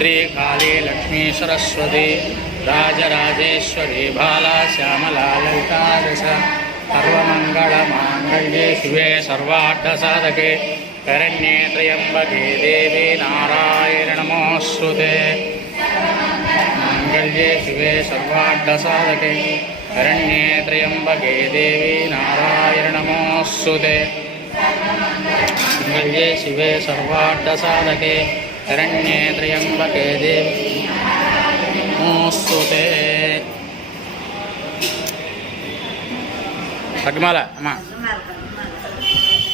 सावित्री काली लक्ष्मी सरस्वती राजराजेश्वरी बाला श्यामला ललिता दश सर्वमङ्गलमाङ्गल्ये शिवे सर्वार्थसाधके शरण्ये त्र्यम्बके देवी नारायणि नमोऽस्तुते। माङ्गल्ये शिवे सर्वार्थसाधके शरण्ये त्र्यम्बके देवी नारायणि नमोऽस्तुते। माङ्गल्ये शिवे सर्वार्थसाधके शरण्ये त्र्यम्बके देवी नमोऽस्तुते। पद्माला अम्मा